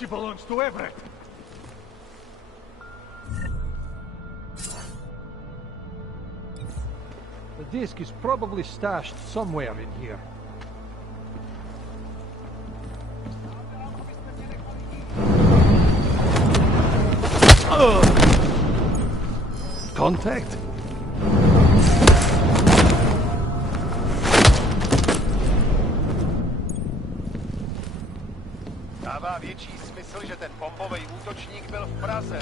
She belongs to Everett. The disc is probably stashed somewhere in here. Contact? Dává větší smysl, že ten bombový útočník byl v Praze.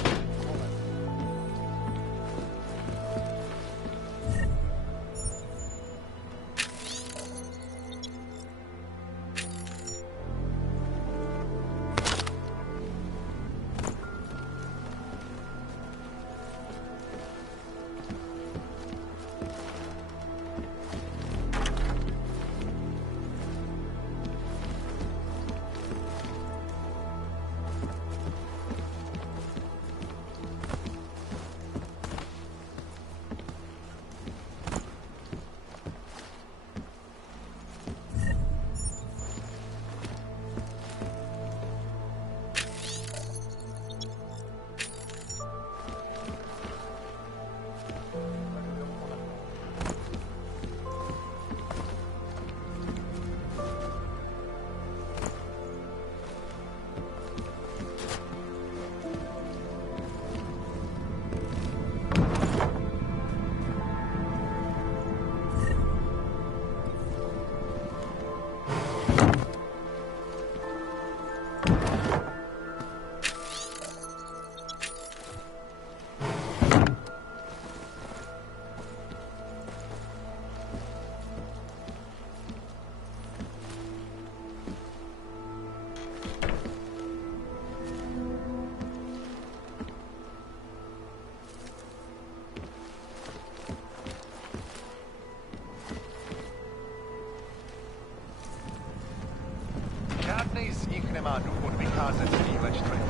Žádnej z nich nemá důvod vycházet z téhle čtvrti.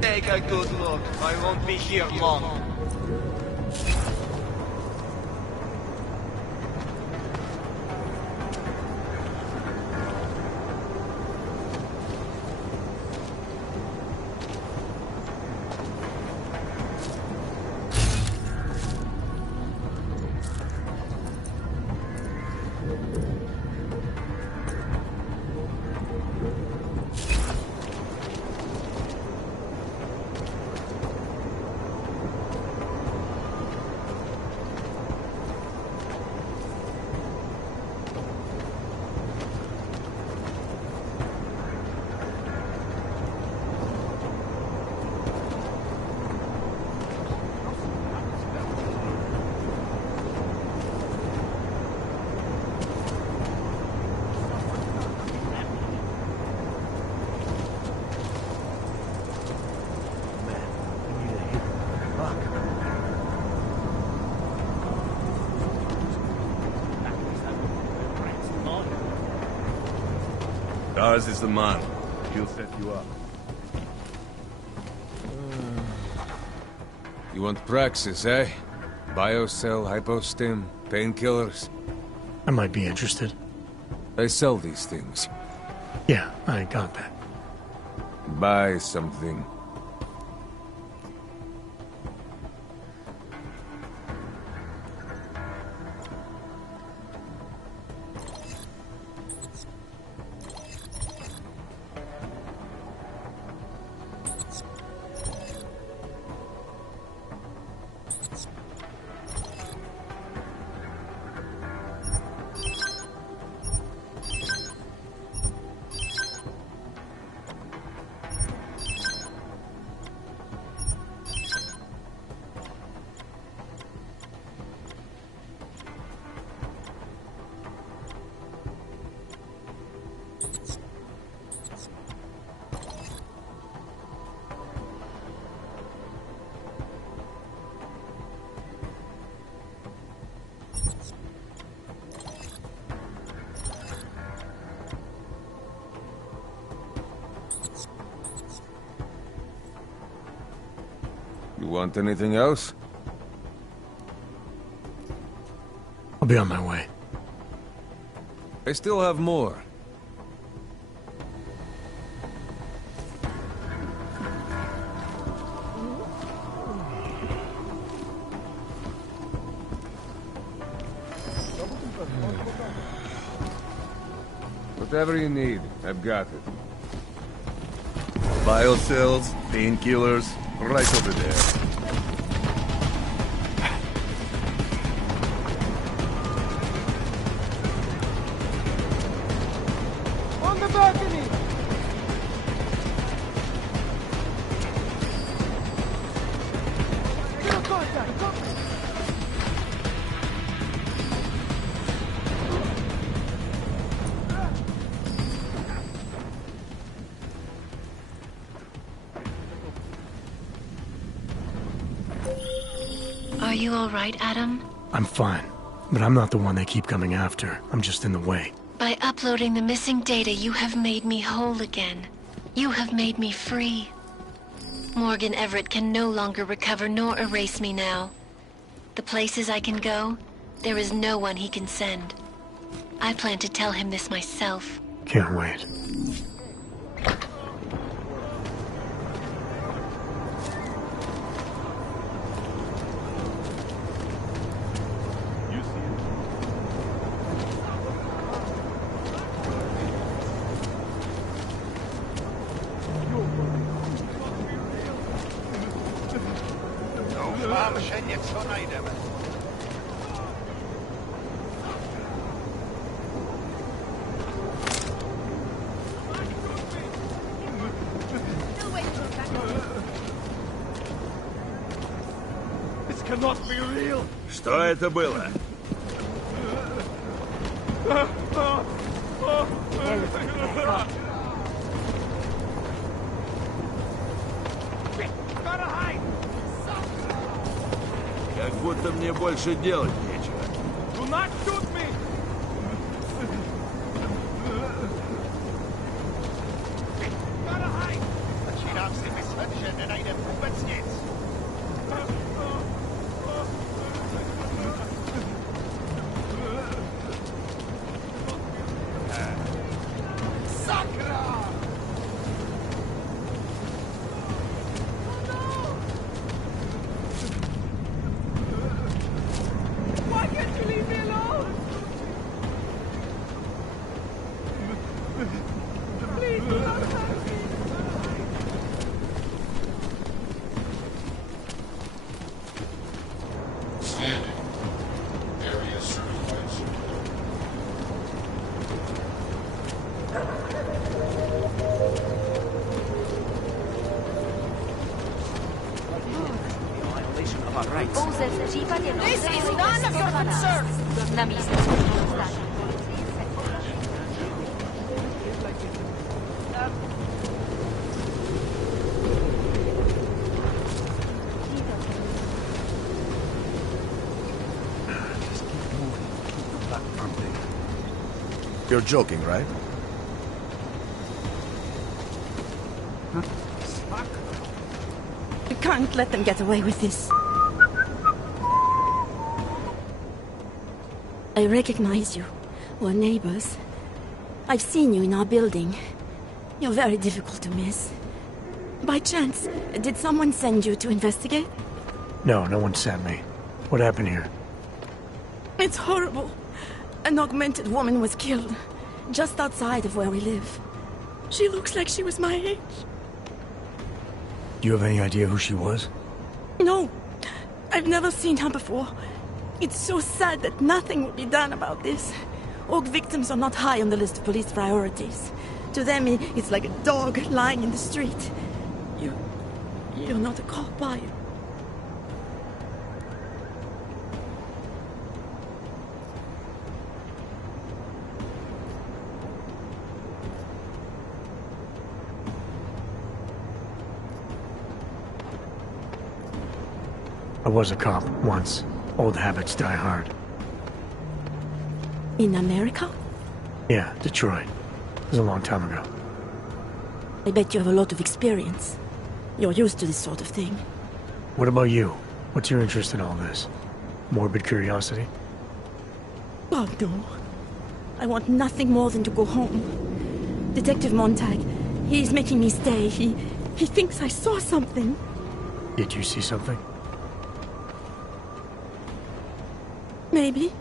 Take a good look. I won't be here long. Ours is the man. He'll set you up. You want Praxis, eh? Biocell, hypostim, painkillers? I might be interested. I sell these things. Yeah, I got that. Buy something. You want anything else? I'll be on my way. I still have more. Whatever you need, I've got it. Biocells, painkillers, right over there. On the balcony! Zero contact! Are you all right, Adam? I'm fine, but I'm not the one they keep coming after. I'm just in the way. By uploading the missing data, you have made me whole again. You have made me free. Morgan Everett can no longer recover nor erase me now. The places I can go, there is no one he can send. I plan to tell him this myself. Can't wait. Doufám, že něco najdeme. This cannot be real! Что это было? Как будто мне больше делать нечего. Do not shoot me! Gotta hide! Začínám si myslet, že nenajdem vůbec nic. Sakra! Why can't you leave me alone? Please do not hurt me. This is none of your concern! You're joking, right? You can't let them get away with this. I recognize you. We're neighbors. I've seen you in our building. You're very difficult to miss. By chance, did someone send you to investigate? No, no one sent me. What happened here? It's horrible. An augmented woman was killed, just outside of where we live. She looks like she was my age. Do you have any idea who she was? No, I've never seen her before. It's so sad that nothing will be done about this. Orc victims are not high on the list of police priorities. To them, it's like a dog lying in the street. You're not a cop, are you? I was a cop once. Old habits die hard. In America? Yeah, Detroit. It was a long time ago. I bet you have a lot of experience. You're used to this sort of thing. What about you? What's your interest in all this? Morbid curiosity? Oh, no. I want nothing more than to go home. Detective Montag, he's making me stay. He thinks I saw something. Did you see something? Maybe.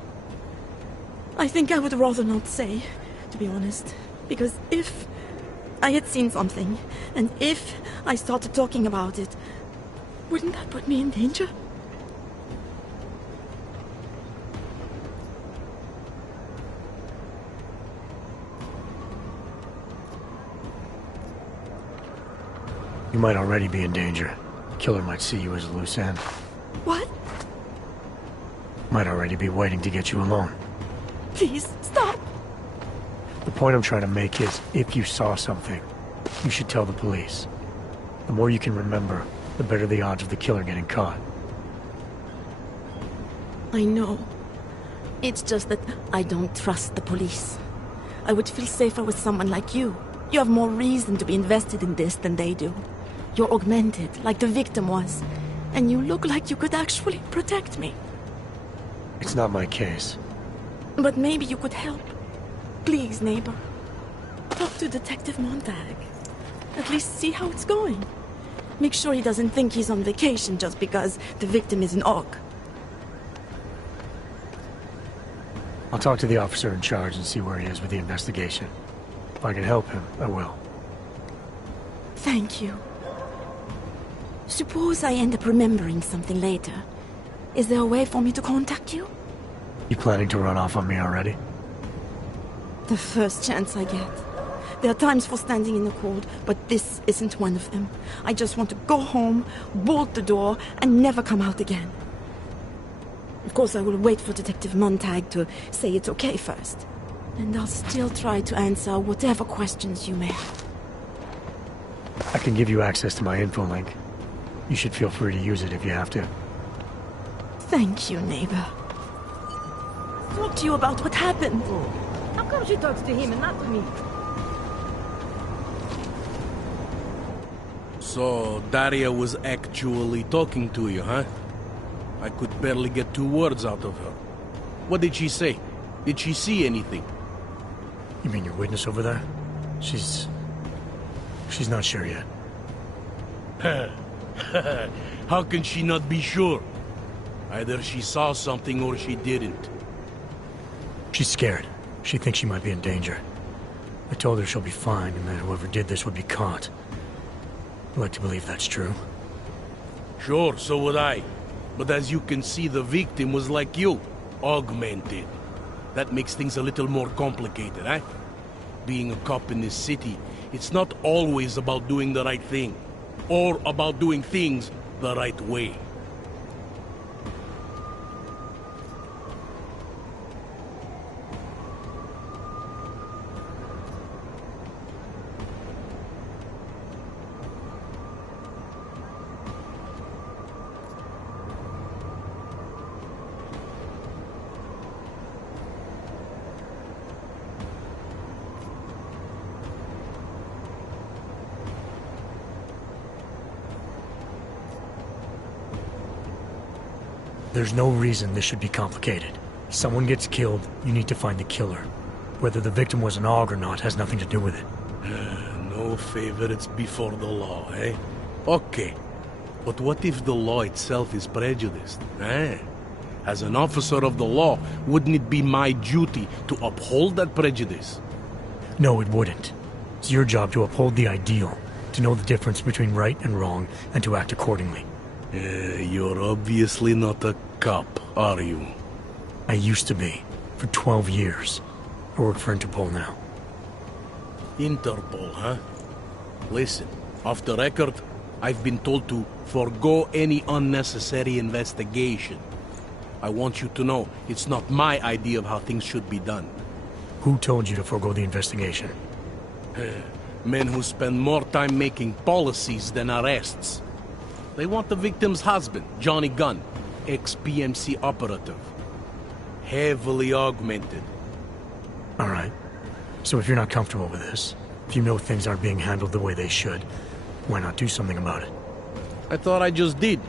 I think I would rather not say, to be honest. Because if I had seen something, and if I started talking about it, wouldn't that put me in danger? You might already be in danger. Killer might see you as a loose end. What? Might already be waiting to get you alone. Please, stop! The point I'm trying to make is, if you saw something, you should tell the police. The more you can remember, the better the odds of the killer getting caught. I know. It's just that I don't trust the police. I would feel safer with someone like you. You have more reason to be invested in this than they do. You're augmented, like the victim was. And you look like you could actually protect me. It's not my case. But maybe you could help. Please, neighbor. Talk to Detective Montag. At least see how it's going. Make sure he doesn't think he's on vacation just because the victim is an Aug. I'll talk to the officer in charge and see where he is with the investigation. If I can help him, I will. Thank you. Suppose I end up remembering something later. Is there a way for me to contact you? You planning to run off on me already? The first chance I get. There are times for standing in the cold, but this isn't one of them. I just want to go home, bolt the door, and never come out again. Of course, I will wait for Detective Montag to say it's okay first. And I'll still try to answer whatever questions you may have. I can give you access to my info link. You should feel free to use it if you have to. Thank you, neighbor. Talk to you about what happened. How come she talks to him and not to me? So, Daria was actually talking to you, huh? I could barely get 2 words out of her. What did she say? Did she see anything? You mean your witness over there? She's not sure yet. How can she not be sure? Either she saw something or she didn't. She's scared. She thinks she might be in danger. I told her she'll be fine and that whoever did this would be caught. I'd like to believe that's true. Sure, so would I. But as you can see, the victim was like you, augmented. That makes things a little more complicated, eh? Being a cop in this city, it's not always about doing the right thing, or about doing things the right way. There's no reason this should be complicated. Someone gets killed, you need to find the killer. Whether the victim was an Aug or not has nothing to do with it. No favorites before the law, eh? Okay. But what if the law itself is prejudiced, eh? As an officer of the law, wouldn't it be my duty to uphold that prejudice? No, it wouldn't. It's your job to uphold the ideal, to know the difference between right and wrong, and to act accordingly. You're obviously not a cop, are you? I used to be, for 12 years. I work for Interpol now. Interpol, huh? Listen, off the record, I've been told to forgo any unnecessary investigation. I want you to know, it's not my idea of how things should be done. Who told you to forego the investigation? Men who spend more time making policies than arrests. They want the victim's husband, Johnny Gunn, ex-PMC operative. Heavily augmented. All right. So if you're not comfortable with this, if you know things aren't being handled the way they should, why not do something about it? I thought I just did.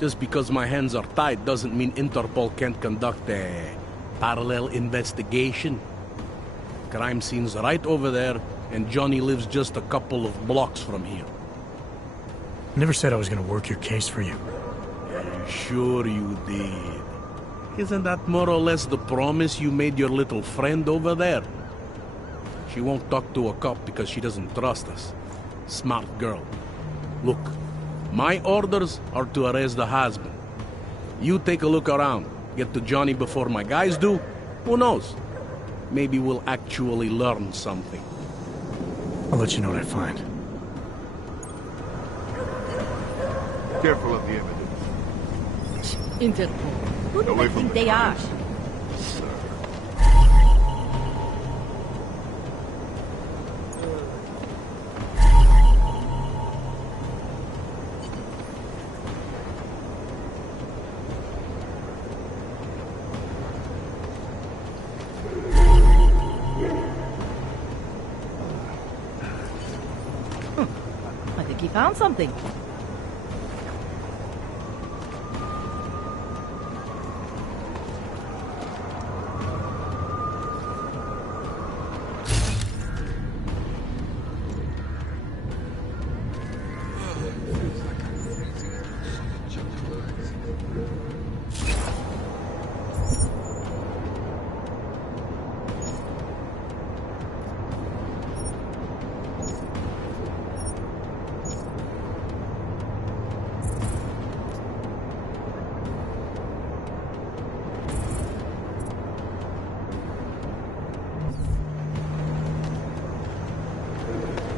Just because my hands are tied doesn't mean Interpol can't conduct a parallel investigation. Crime scene's right over there, and Johnny lives just a couple of blocks from here. Never said I was gonna work your case for you. Sure you did. Isn't that more or less the promise you made your little friend over there? She won't talk to a cop because she doesn't trust us. Smart girl. Look, my orders are to arrest the husband. You take a look around. Get to Johnny before my guys do. Who knows? Maybe we'll actually learn something. I'll let you know what I find. Careful of the evidence. Interpol. Who do Away they from think the they are? I think he found something.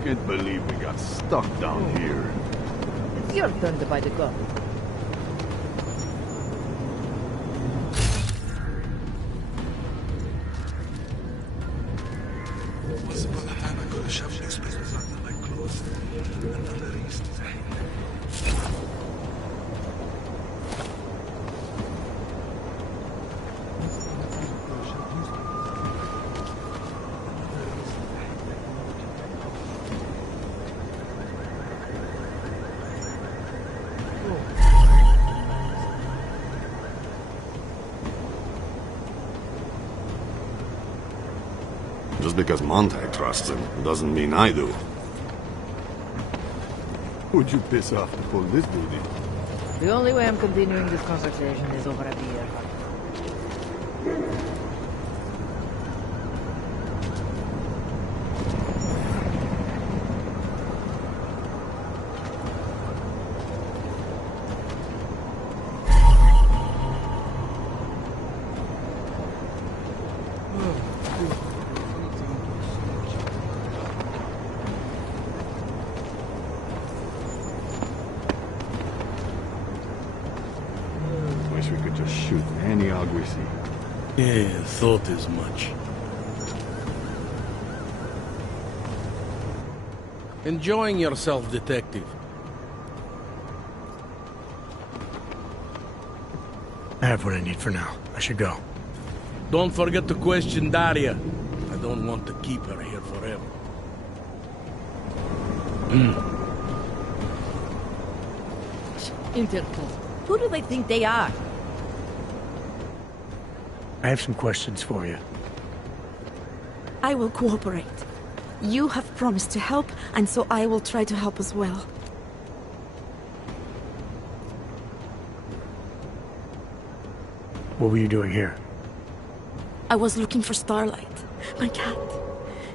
Can't believe we got stuck down here. It's your turn to buy the gun. Just because Monte trusts him doesn't mean I do. Who'd you piss off to pull this booty? The only way I'm continuing this conversation is over a beer. Wish we could just shoot any hog we see. Yeah, thought as much. Enjoying yourself, detective? I have what I need for now. I should go. Don't forget to question Daria. I don't want to keep her here forever. Interpol. Who do they think they are? I have some questions for you. I will cooperate. You have promised to help, and so I will try to help as well. What were you doing here? I was looking for Starlight, my cat.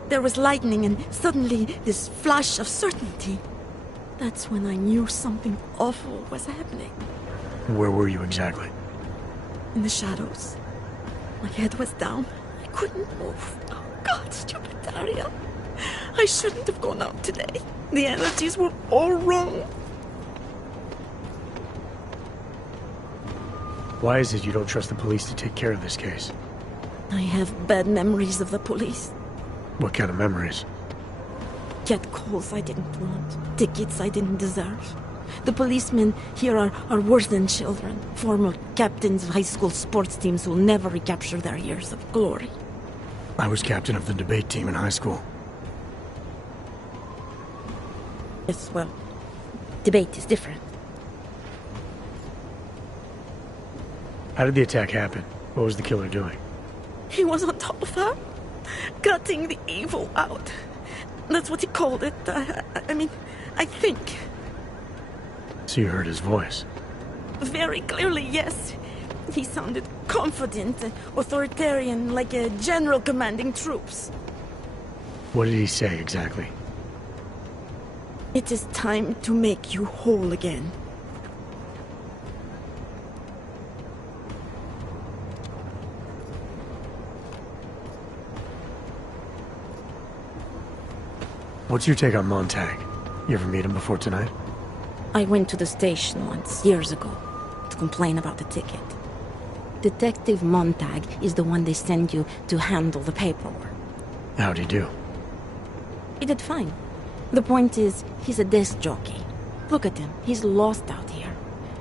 There was lightning and suddenly this flash of certainty. That's when I knew something awful was happening. Where were you exactly? In the shadows. My head was down. I couldn't move. Oh God, stupid Daria. I shouldn't have gone out today. The energies were all wrong. Why is it you don't trust the police to take care of this case? I have bad memories of the police. What kind of memories? Get calls I didn't want. Tickets I didn't deserve. The policemen here are worse than children. Former captains of high school sports teams who will never recapture their years of glory. I was captain of the debate team in high school. Yes, well, debate is different. How did the attack happen? What was the killer doing? He was on top of her, cutting the evil out. That's what he called it. I mean, I think. So you heard his voice? Very clearly, yes. He sounded confident, authoritarian, like a general commanding troops. What did he say exactly? It is time to make you whole again. What's your take on Montag? You ever meet him before tonight? I went to the station once, years ago, to complain about the ticket. Detective Montag is the one they send you to handle the paperwork. How'd he do? He did fine. The point is, he's a desk jockey. Look at him, he's lost out here.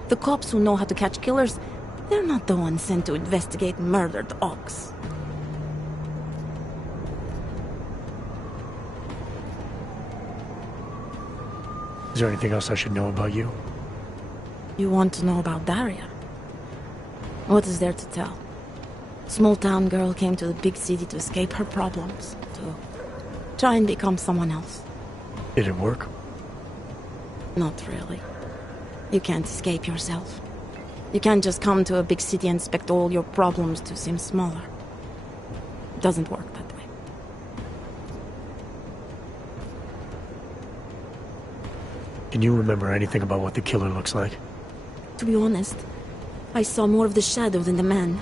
The cops who know how to catch killers, they're not the ones sent to investigate murdered ox. Is there anything else I should know about you? You want to know about Daria? What is there to tell? Small town girl came to the big city to escape her problems, to try and become someone else. Did it work? Not really. You can't escape yourself. You can't just come to a big city and expect all your problems to seem smaller. It doesn't work that way. Can you remember anything about what the killer looks like? To be honest, I saw more of the shadow than the man.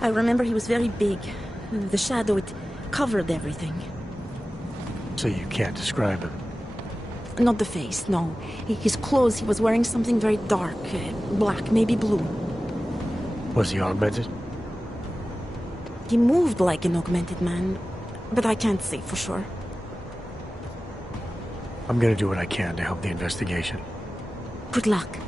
I remember he was very big. The shadow, it covered everything. So you can't describe him? Not the face, no. His clothes, he was wearing something very dark. Black, maybe blue. Was he augmented? He moved like an augmented man, but I can't say for sure. I'm gonna do what I can to help the investigation. Good luck.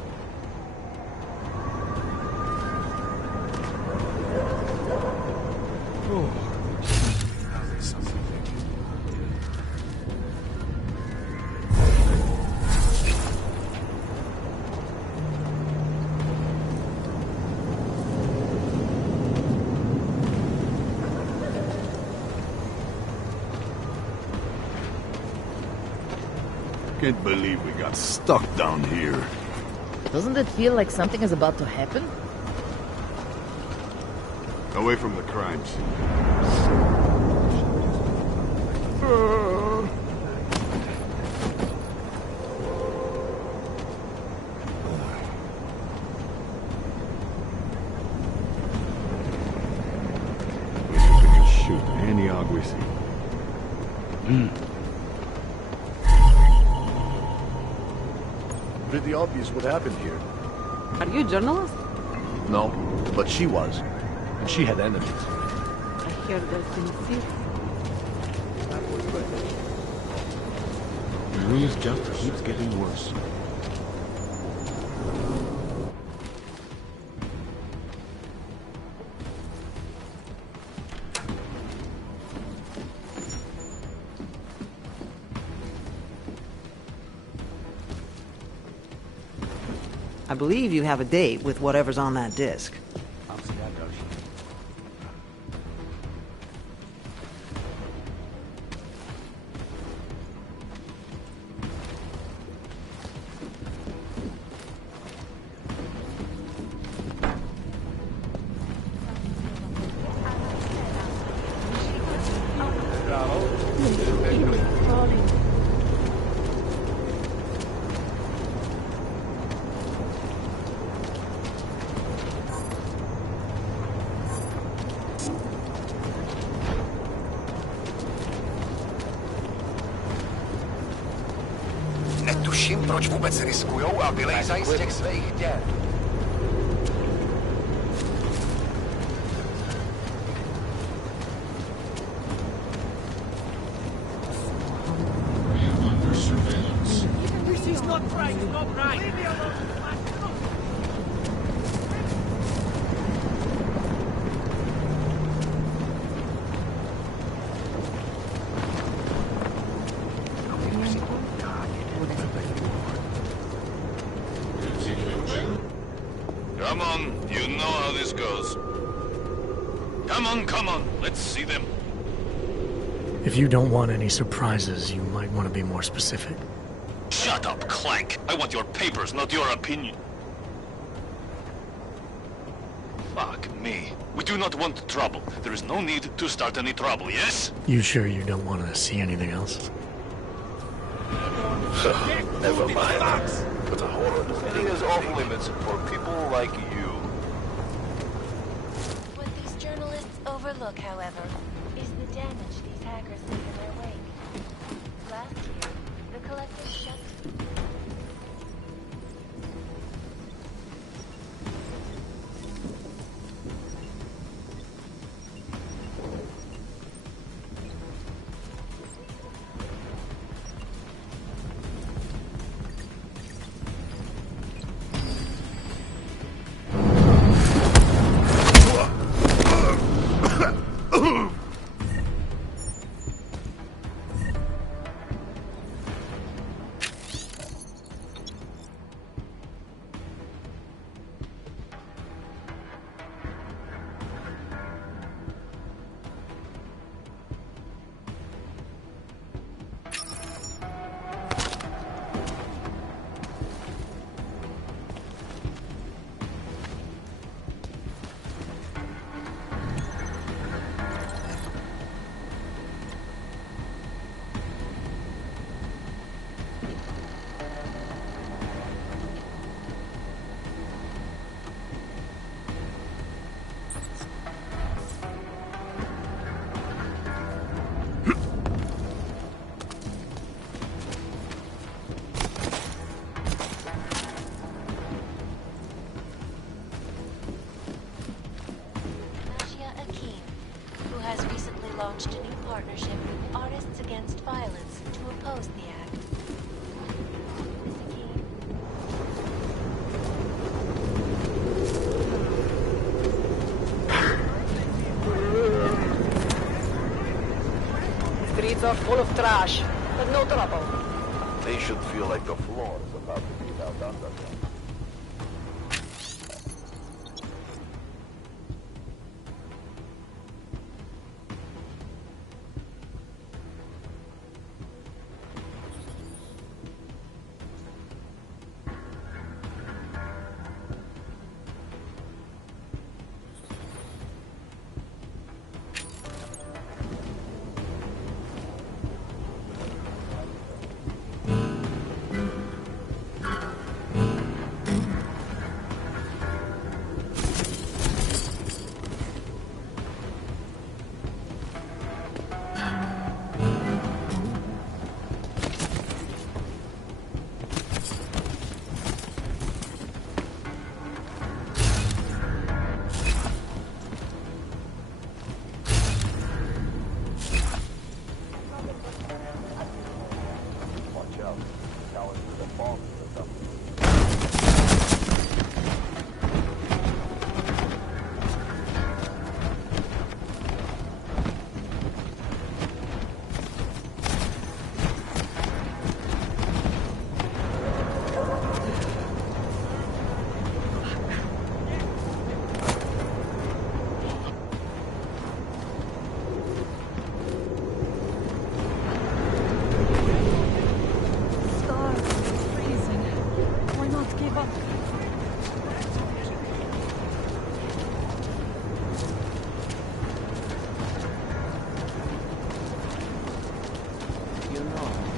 Can't believe we got stuck down here. Doesn't it feel like something is about to happen? Away from the crime scene. We can just shoot any hog we see. Pretty obvious what happened here. Are you a journalist? No, but she was. And she had enemies. I hear there's been secret. The news just keeps getting worse. I believe you have a date with whatever's on that disc. Netuším, proč vůbec riskujou a vylejzají z těch svých děr. This is not right, not right. Leave me alone. Come on, let's see them. If you don't want any surprises, you might want to be more specific. Shut up, Clank. I want your papers, not your opinion. Fuck me. We do not want trouble. There is no need to start any trouble, yes? You sure you don't want to see anything else? Never mind. But the horror is off limits for people like you. What these journalists overlook, however, is the damage these hackers leave in their wake. Last year, the collective shut... launched a new partnership with Artists Against Violence to oppose the act. The streets are full of trash, but no trouble. They should feel like the floor is about to be held under them.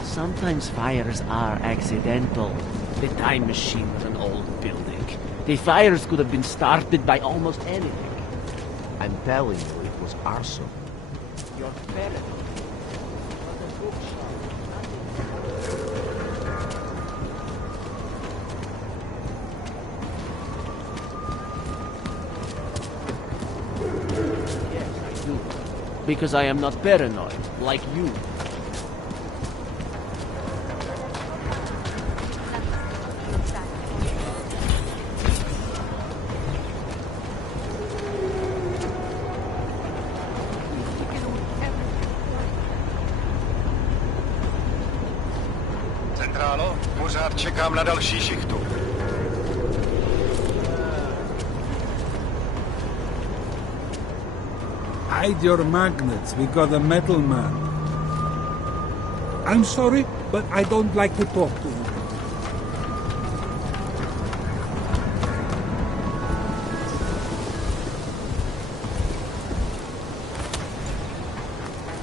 Sometimes fires are accidental. The time machine was an old building. The fires could have been started by almost anything. I'm telling you, it was arson. Your parents. Yes, I do. Because I am not paranoid, like you. Centrálo, pořád čekám na další šichtu. Hide your magnets. We got a metal man. I'm sorry, but I don't like to talk to you.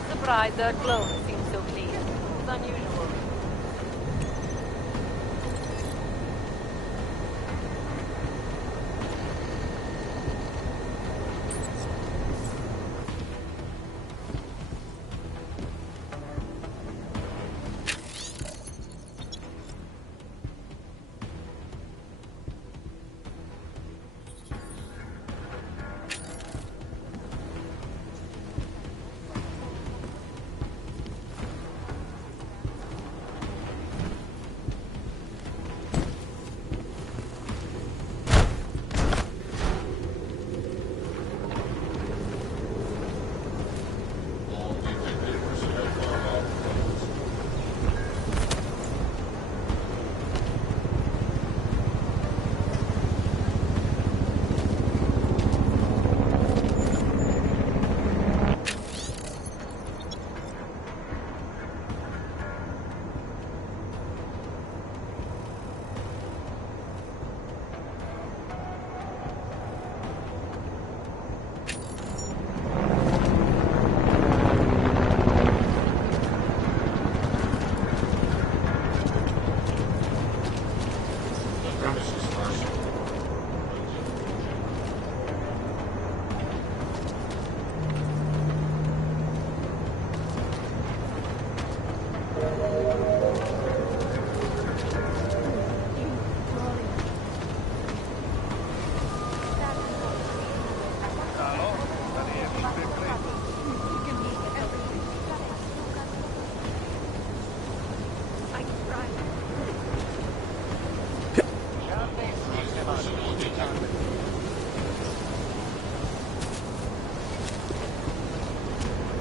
Surprised their clothes seem so clean. It's unusual.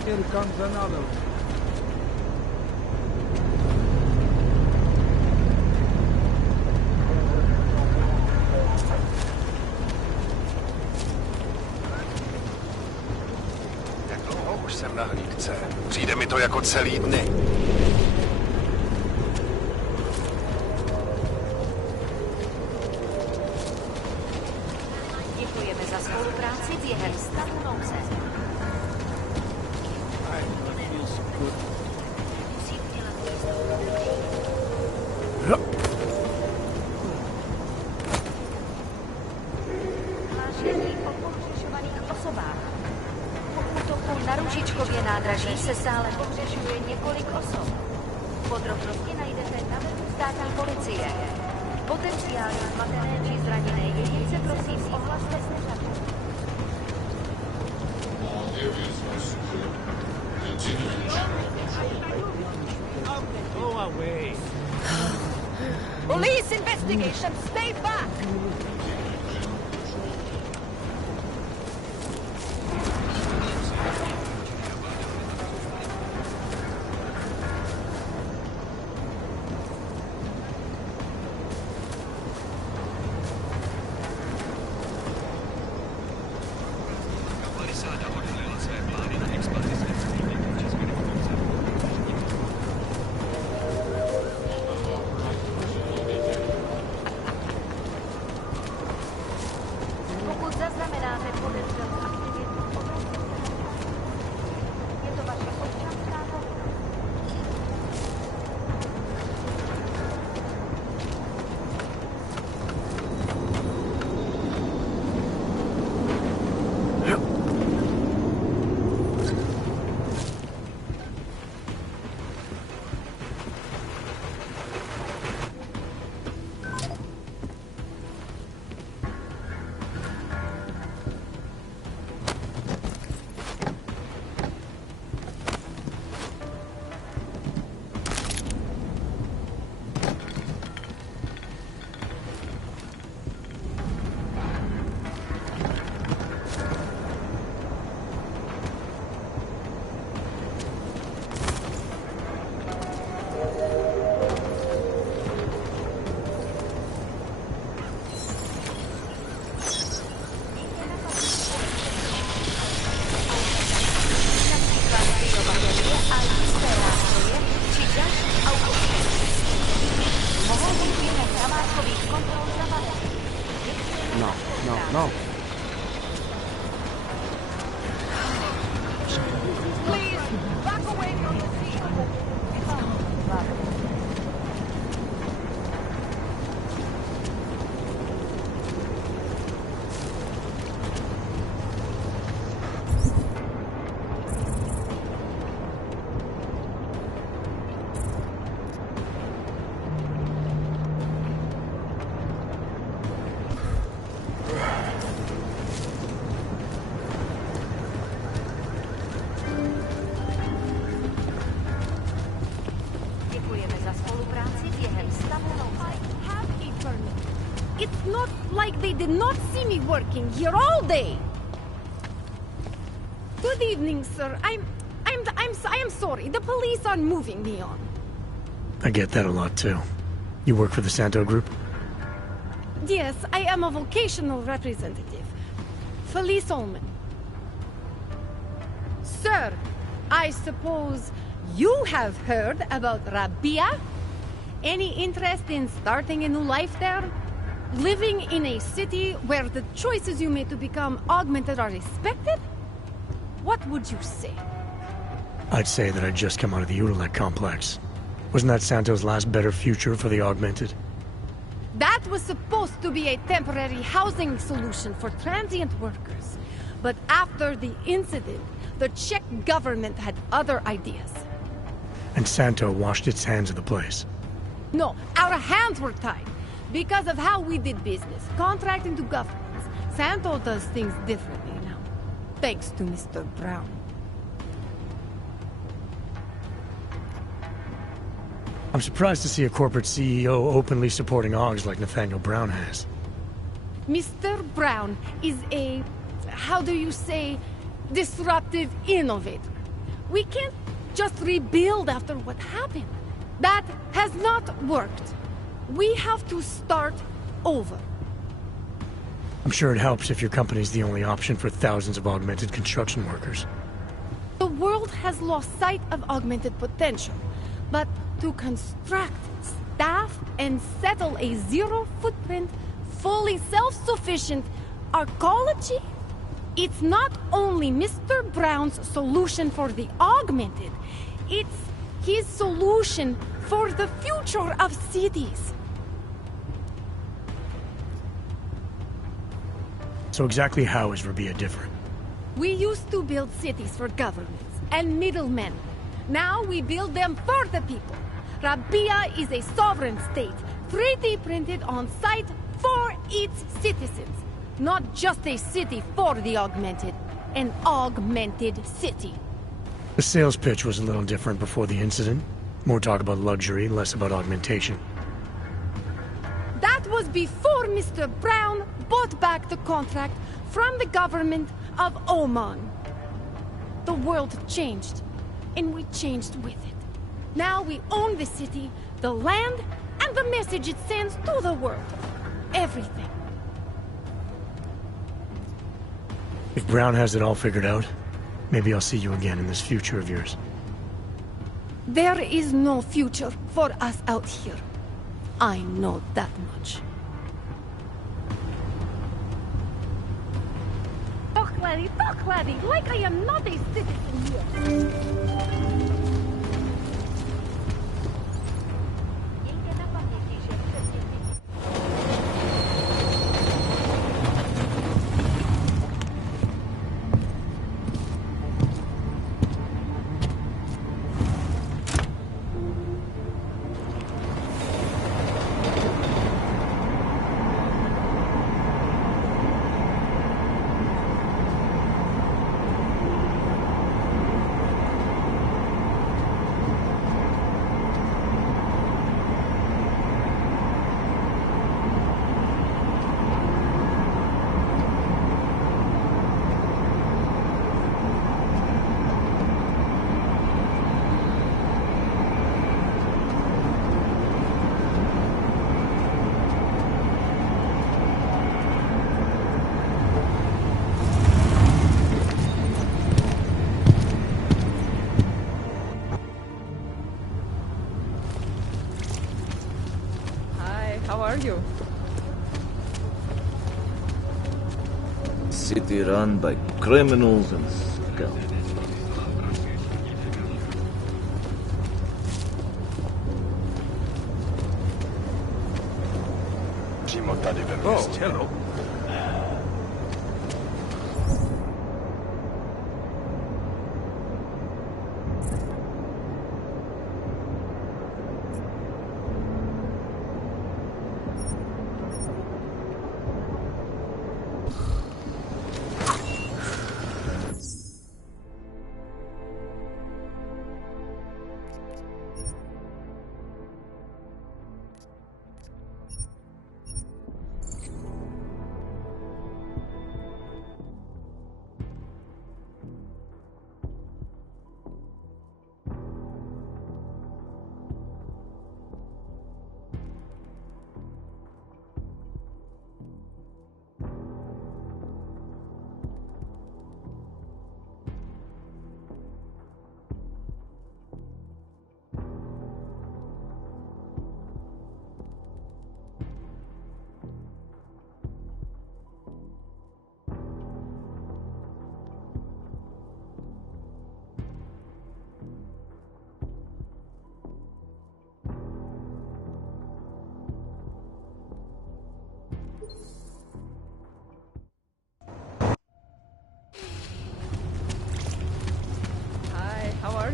Here comes another one. Jak dlouho už jsem na hlídce? Přijde mi to jako celý dny. Děkujeme za spolupráci během stavu nouze. Hlášení o pohřešovaných osobách. Po útoku na Růžičkově nádraží se stále pohřešuje několik osob. Podrobnosti najdete na webu státní policie. Potenciálně zmatené či zraněné jedince prosím ohlaste sněžatu. Go away. Police investigation, stay back! not see me working here all day. Good evening, sir. I am sorry. The police are moving me on. I get that a lot, too. You work for the Santo Group? Yes, I am a vocational representative. Felice Ullman. Sir, I suppose you have heard about Rabia? Any interest in starting a new life there? Living in a city where the choices you made to become augmented are respected? What would you say? I'd say that I'd just come out of the Udalek complex. Wasn't that Santo's last better future for the augmented? That was supposed to be a temporary housing solution for transient workers. But after the incident, the Czech government had other ideas. And Santo washed its hands of the place. No, our hands were tied. Because of how we did business, contracting to governments, Santo does things differently now. Thanks to Mr. Brown. I'm surprised to see a corporate CEO openly supporting AUGs like Nathaniel Brown has. Mr. Brown is a, how do you say, disruptive innovator. We can't just rebuild after what happened. That has not worked. We have to start over. I'm sure it helps if your company's the only option for thousands of augmented construction workers. The world has lost sight of augmented potential, but to construct, staff, and settle a zero-footprint, fully self-sufficient arcology? It's not only Mr. Brown's solution for the augmented, it's his solution for the future of cities. So exactly how is Rabia different? We used to build cities for governments and middlemen. Now we build them for the people. Rabia is a sovereign state, 3D printed on site for its citizens. Not just a city for the augmented, an augmented city. The sales pitch was a little different before the incident. More talk about luxury, less about augmentation. That was before Mr. Brown bought back the contract from the government of Oman. The world changed, and we changed with it. Now we own the city, the land, and the message it sends to the world. Everything. If Brown has it all figured out, maybe I'll see you again in this future of yours. There is no future for us out here. I know that much. Talk, laddie, like I am not a citizen here. How are you? City run by criminals and scoundrels. Oh, hello.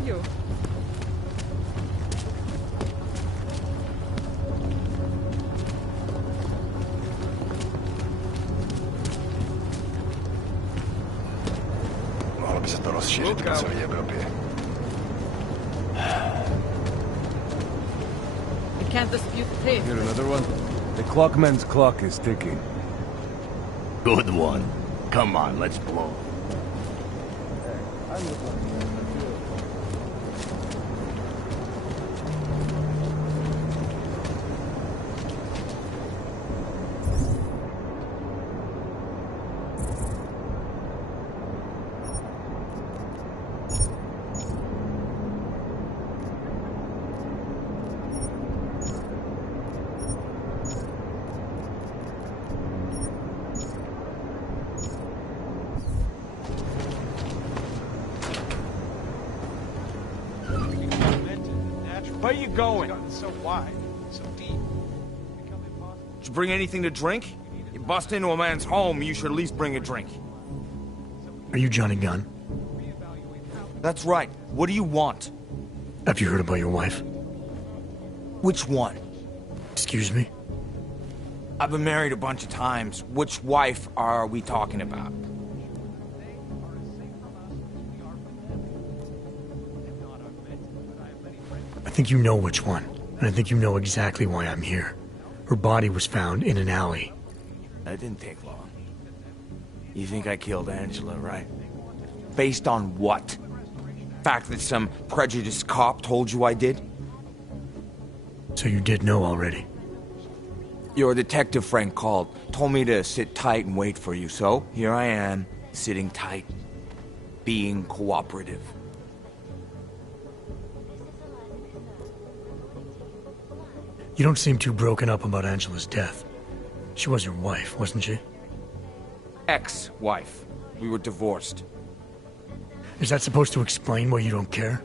you. Mohlo by se to rozšířit po celé Evropě. I can't dispute the taste. Here, another one? The clockman's clock is ticking. Good one. Come on, let's blow. Where are you going? So wide, so deep. Did you bring anything to drink? You bust into a man's home, you should at least bring a drink. Are you Johnny Gunn? That's right. What do you want? Have you heard about your wife? Which one? Excuse me? I've been married a bunch of times. Which wife are we talking about? I think you know which one, and I think you know exactly why I'm here. Her body was found in an alley. That didn't take long. You think I killed Angela, right? Based on what? Fact that some prejudiced cop told you I did? So you did know already? Your detective friend called, told me to sit tight and wait for you, so here I am, sitting tight, being cooperative. You don't seem too broken up about Angela's death. She was your wife, wasn't she? Ex-wife. We were divorced. Is that supposed to explain why you don't care?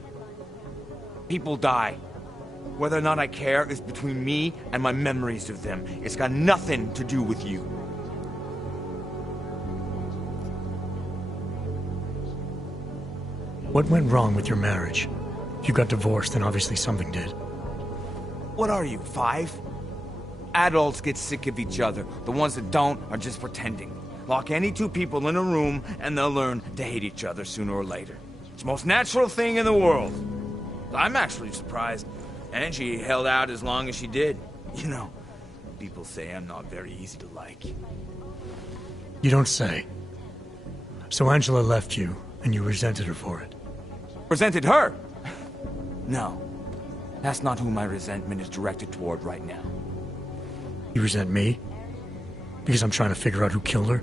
People die. Whether or not I care is between me and my memories of them. It's got nothing to do with you. What went wrong with your marriage? If you got divorced, then obviously something did. What are you, 5? Adults get sick of each other. The ones that don't are just pretending. Lock any two people in a room and they'll learn to hate each other sooner or later. It's the most natural thing in the world. I'm actually surprised Angie held out as long as she did. You know, people say I'm not very easy to like. You don't say. So Angela left you, and you resented her for it. Resented her? No. That's not who my resentment is directed toward right now. You resent me? Because I'm trying to figure out who killed her?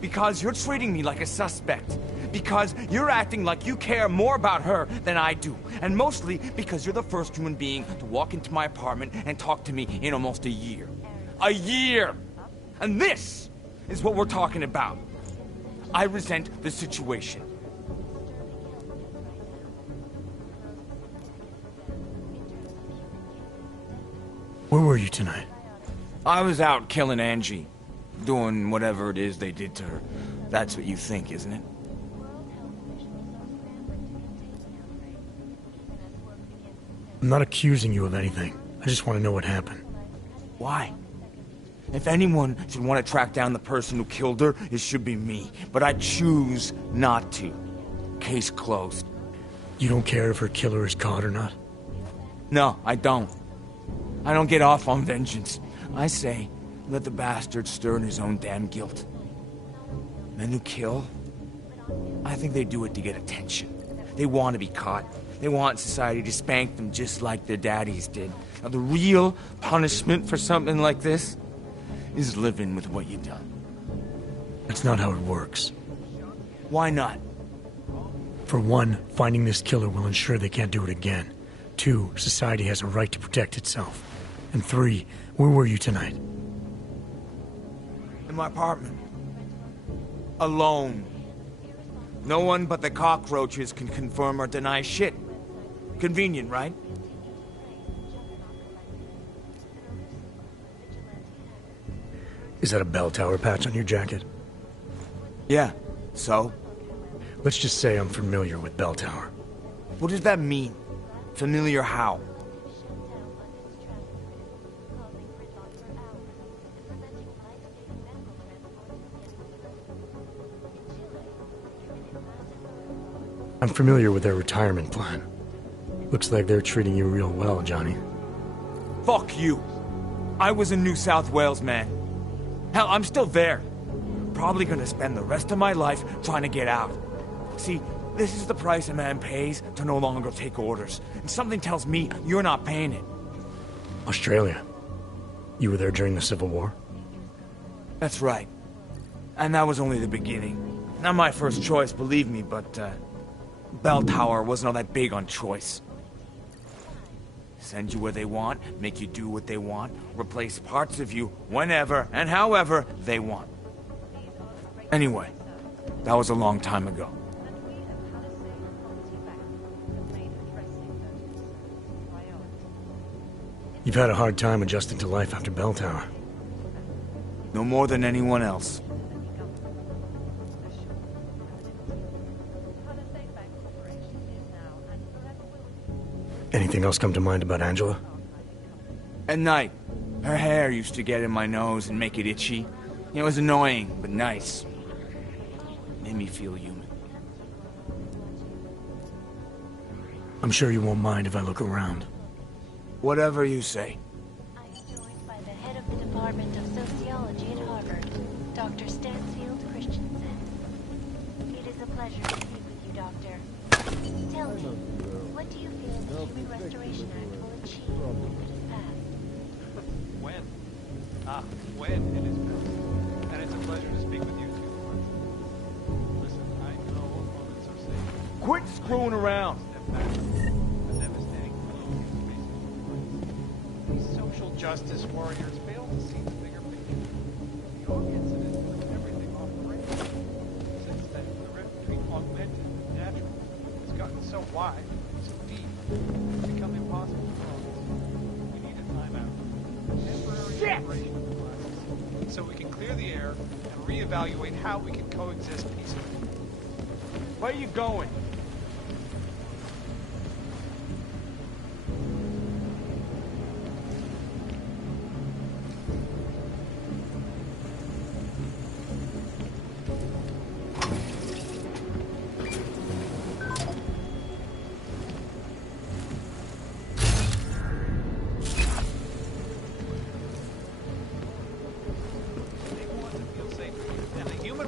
Because you're treating me like a suspect. Because you're acting like you care more about her than I do. And mostly because you're the first human being to walk into my apartment and talk to me in almost a year. A year! And this is what we're talking about. I resent the situation. Where were you tonight? I was out killing Angie. Doing whatever it is they did to her. That's what you think, isn't it? I'm not accusing you of anything. I just want to know what happened. Why? If anyone should want to track down the person who killed her, it should be me. But I choose not to. Case closed. You don't care if her killer is caught or not? No, I don't. I don't get off on vengeance. I say, let the bastard stir in his own damn guilt. Men who kill, I think they do it to get attention. They want to be caught. They want society to spank them just like their daddies did. Now, the real punishment for something like this is living with what you've done. That's not how it works. Why not? For one, finding this killer will ensure they can't do it again. 2, society has a right to protect itself. And 3, where were you tonight? In my apartment. Alone. No one but the cockroaches can confirm or deny shit. Convenient, right? Is that a bell tower patch on your jacket? Yeah, so? Let's just say I'm familiar with bell tower. What does that mean? Familiar how? I'm familiar with their retirement plan. Looks like they're treating you real well, Johnny. Fuck you! I was in New South Wales, man. Hell, I'm still there. Probably gonna spend the rest of my life trying to get out. See, this is the price a man pays to no longer take orders. And something tells me you're not paying it. Australia. You were there during the Civil War? That's right. And that was only the beginning. Not my first choice, believe me, but, Bell Tower wasn't all that big on choice. Send you where they want, make you do what they want, replace parts of you whenever and however they want. Anyway, that was a long time ago. You've had a hard time adjusting to life after Bell Tower. No more than anyone else. Anything else come to mind about Angela? At night, her hair used to get in my nose and make it itchy. It was annoying, but nice. Made me feel human. I'm sure you won't mind if I look around. Whatever you say. I am joined by the head of the Department of Sociology at Harvard, Dr. Stansfield Christensen. It is a pleasure to speak with you, Doctor. Tell me, what do you feel the Human Restoration Act will achieve if it is passed? When? When it is passed. And it's a pleasure to speak with you too. Listen, I know opponents are saying... Quit screwing around! Social justice warriors fail to see the bigger picture. The Aug incident threw everything off the rails. Since then, the rift between augmented and natural has gotten so wide, so deep, it's become impossible to cross. We need a timeout. Temporary separation of the classes, so we can clear the air and reevaluate how we can coexist peacefully. Where are you going?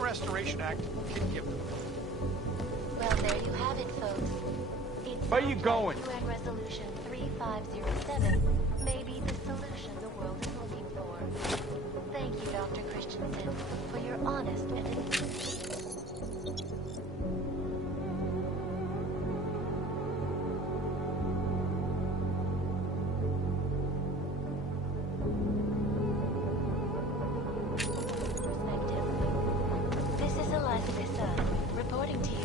Restoration Act can give them. Well, there you have it, folks. It's Where are you going? UN Resolution 3507 may be the solution the world is looking for. Thank you, Dr. Christensen, for your honest and reporting to you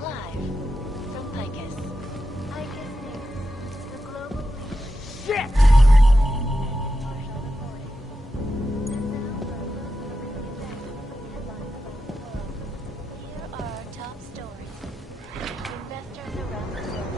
live from Picus. Picus News, the global leader. Shit! Here are our top stories. Investors around the world.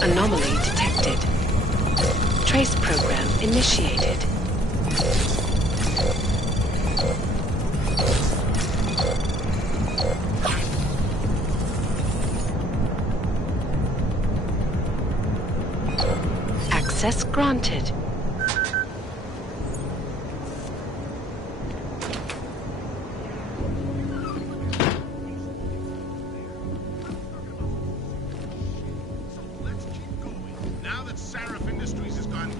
Anomaly detected. Trace program initiated. Access granted.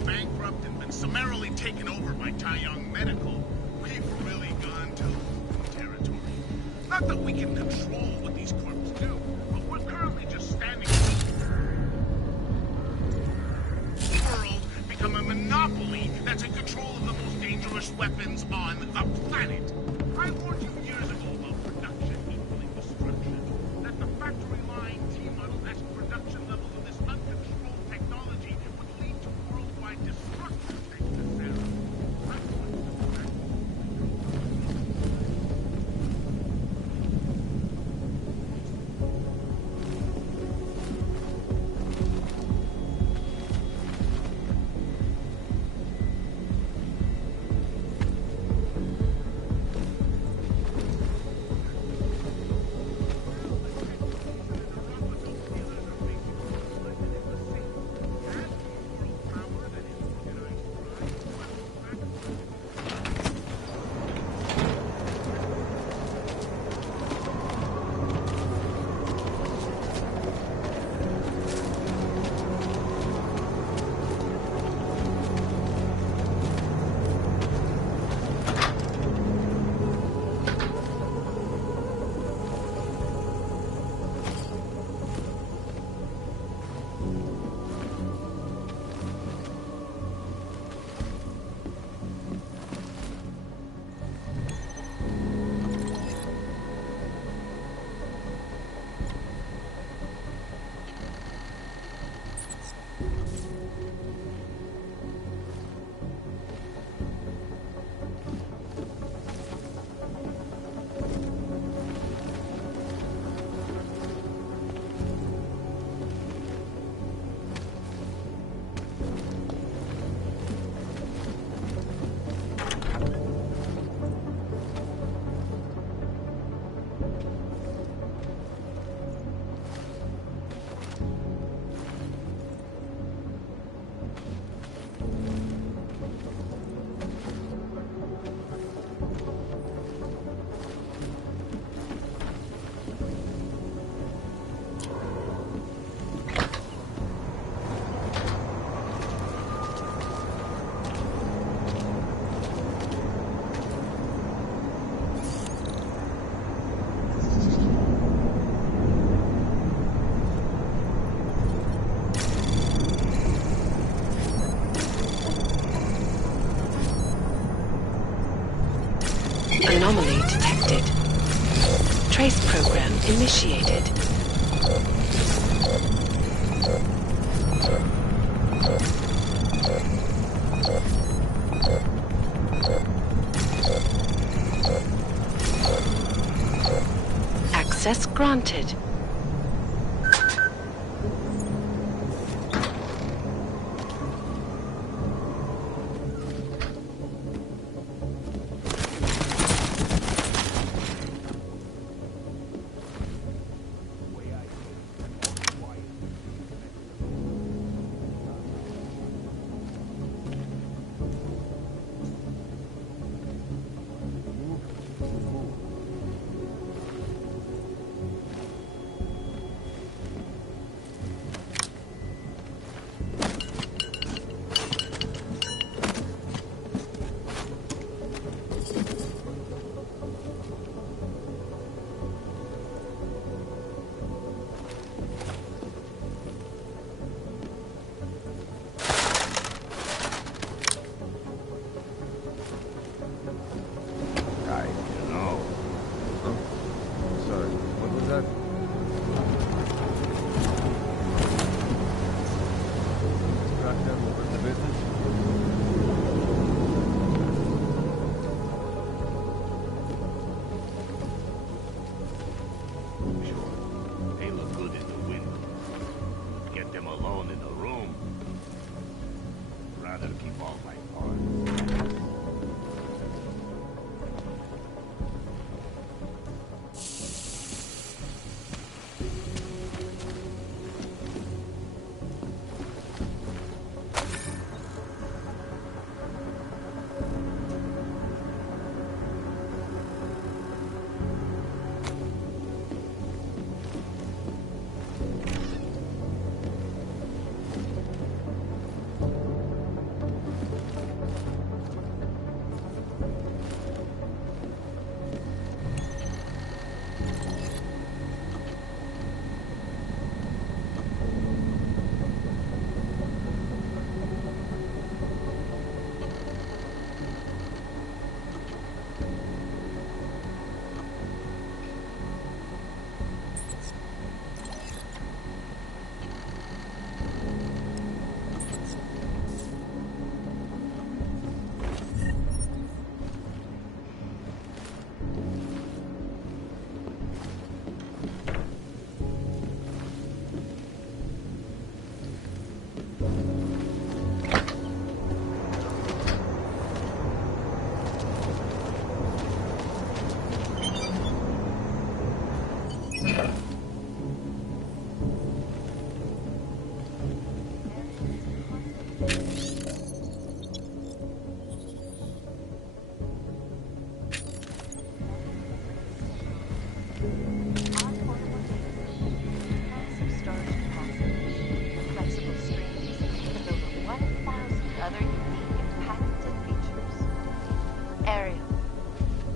bankrupt and been summarily taken over by Taiyang Medical, we've really gone to territory. Not that we can control what these corps do, but we're currently just standing world become a monopoly that's in control of the most dangerous weapons on the planet. I warned you years ago about production equaling destruction. That the factory line T-model S production levels of this uncontrolled technology would lead to worldwide destruction. Thanks to Sarah. Anomaly detected. Trace program initiated. Access granted.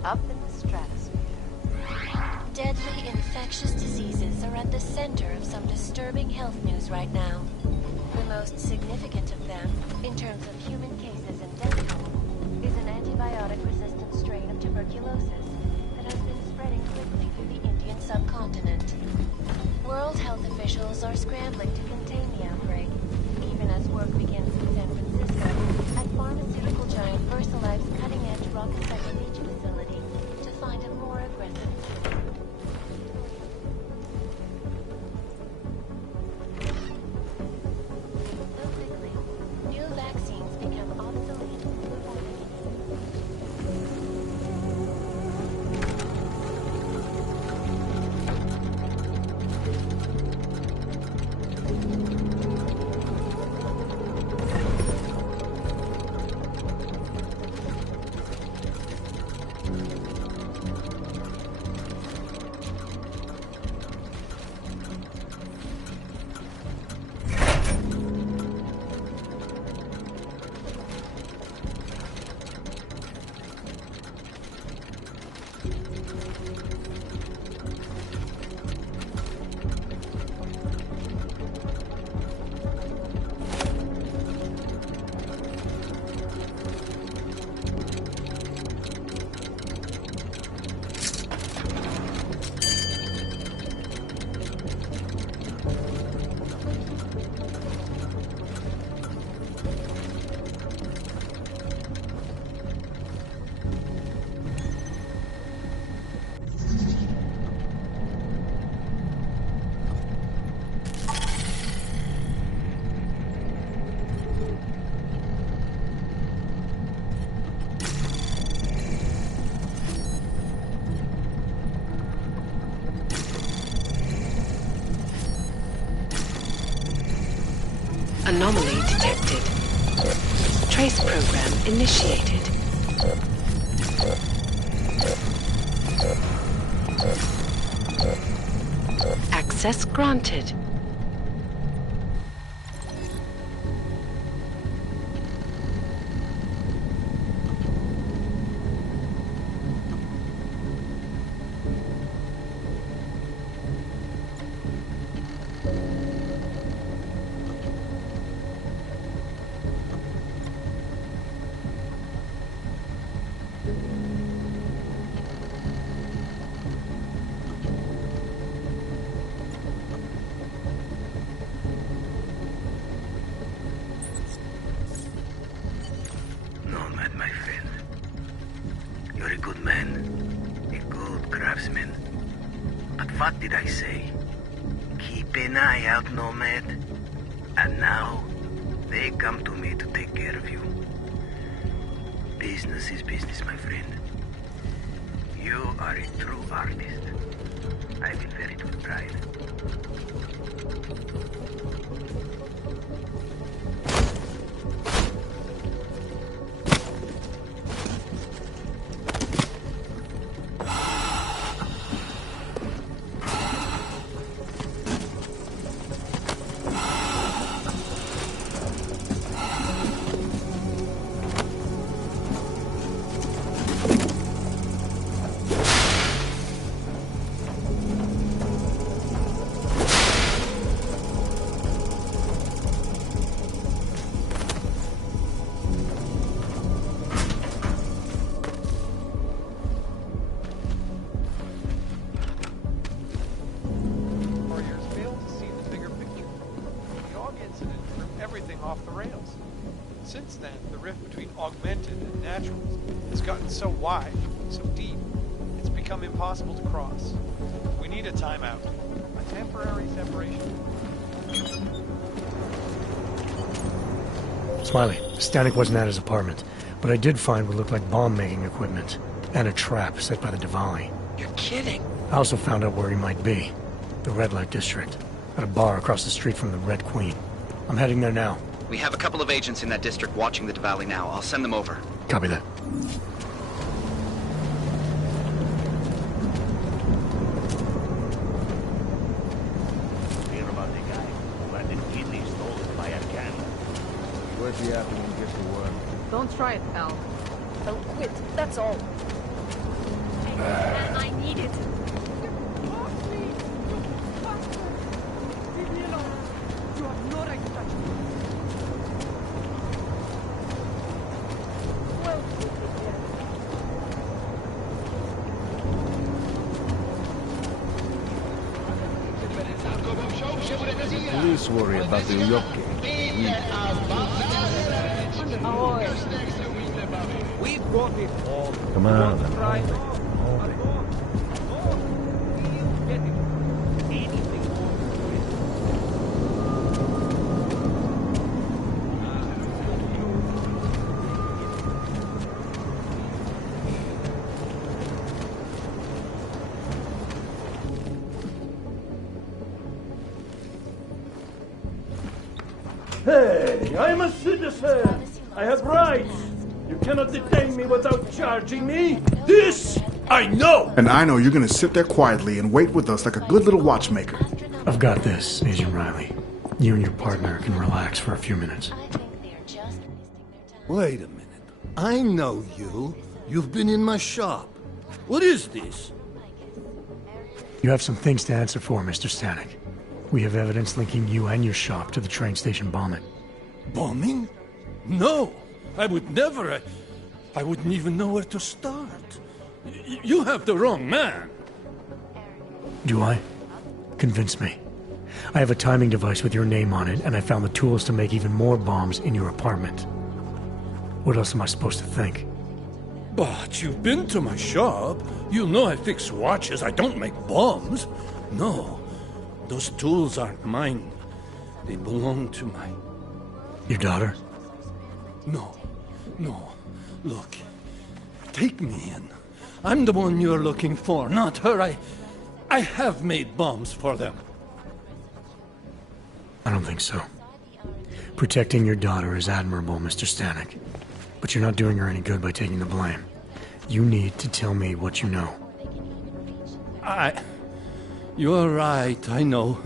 Up in the stratosphere. Deadly infectious diseases are at the center of some disturbing health news right now. The most significant of them, in terms of human cases and death toll, is an antibiotic-resistant strain of tuberculosis that has been spreading quickly through the Indian subcontinent. World health officials are scrambling to contain the outbreak, even as work begins in San Francisco at pharmaceutical giant VersaLife's cutting-edge Rockefeller Beach facility to find a more aggressive cure. So quickly, new vaccines become obsolete before they Anomaly detected. Trace program initiated. Access granted. Nomad, my friend. You're a good man. A good craftsman. But what did I say? Keep an eye out, Nomad. And now, they come to me to take care of you. Business is business, my friend. You are a true artist. I will wear it with pride. off the rails. Since then, the rift between augmented and naturals has gotten so wide, so deep, it's become impossible to cross. We need a timeout, a temporary separation. Smiley, Stanek wasn't at his apartment, but I did find what looked like bomb-making equipment, and a trap set by the Diwali. You're kidding. I also found out where he might be. The Red Light District, at a bar across the street from the Red Queen. I'm heading there now. We have a couple of agents in that district watching the Valley now. I'll send them over. Copy that. Hear about the guy who had the kidney stolen by a can. Where's he at when he gets to work? Don't try it, pal. They'll quit, that's all. And I need it. Police worry about the Uyoke. We brought it all. Come on. Hey, I'm a citizen. I have rights. You cannot detain me without charging me. This I know. And I know you're gonna sit there quietly and wait with us like a good little watchmaker. I've got this, Agent Riley. You and your partner can relax for a few minutes. Wait a minute. I know you. You've been in my shop. What is this? You have some things to answer for, Mr. Stanek. We have evidence linking you and your shop to the train station bombing. Bombing? No, I would never. I wouldn't even know where to start. You have the wrong man. Do I? Convince me. I have a timing device with your name on it, and I found the tools to make even more bombs in your apartment. What else am I supposed to think? But you've been to my shop. You know I fix watches. I don't make bombs. No, those tools aren't mine. They belong to my... Your daughter? No. Look, take me in. I'm the one you're looking for, not her. I have made bombs for them. I don't think so. Protecting your daughter is admirable, Mr. Stanek. But you're not doing her any good by taking the blame. You need to tell me what you know. You're right, I know.